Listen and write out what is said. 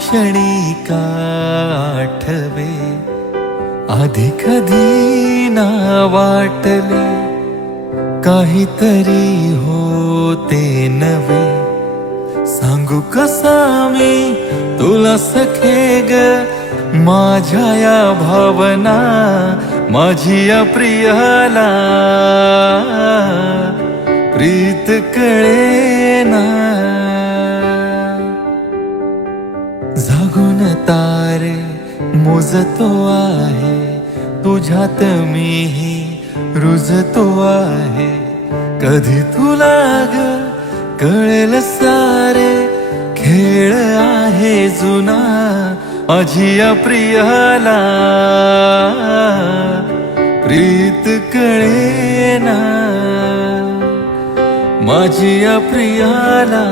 क्षणी का आठवे, आधी कधी ना वाटले, काहीतरी होते नवे. सांगू कसा मी तुला सखे ग, माझ्या या भावना, माझी या प्रियाला प्रीत कळेना. जागून तारे मोजतो आहे, तुझ्यात मीही रुजतो आहे. कधी तुला ग कळेल सारे, खेळ आहे जुना, माझी या प्रियाला प्रीत कळेना, माझी या प्रियाला